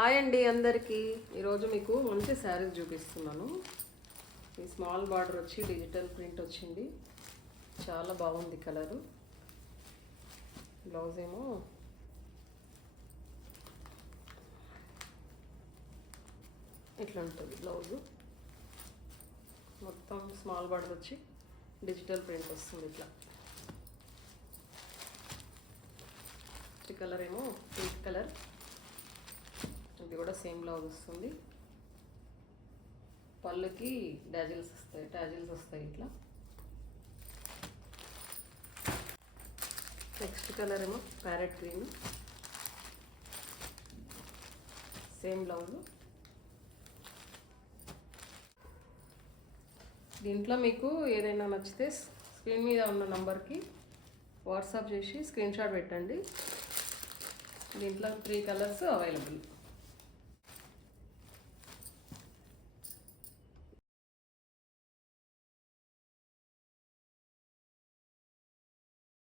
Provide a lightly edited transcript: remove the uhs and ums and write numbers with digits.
Hi అండి అందరికీ. ఈరోజు మీకు మంచి శారీస్ చూపిస్తున్నాను. ఈ స్మాల్ బార్డర్ వచ్చి డిజిటల్ ప్రింట్ వచ్చింది, చాలా బాగుంది కలరు. బ్లౌజ్ ఏమో ఇట్లా ఉంటుంది. బ్లౌజు మొత్తం స్మాల్ బార్డర్ వచ్చి డిజిటల్ ప్రింట్ వస్తుంది. ఇట్లా ఈ కలర్ ఏమో పింక్ కలర్, ఇది కూడా సేమ్ బ్లౌజ్ వస్తుంది. పళ్ళుకి టాజిల్స్ వస్తాయి ఇట్లా. నెక్స్ట్ కలర్ ఏమో ప్యారెట్ గ్రీన్, సేమ్ బ్లౌజ్. దీంట్లో మీకు ఏదైనా నచ్చితే స్క్రీన్ మీద ఉన్న నంబర్కి వాట్సాప్ చేసి స్క్రీన్ షాట్ పెట్టండి. దీంట్లో 3 కలర్స్ అవైలబుల్.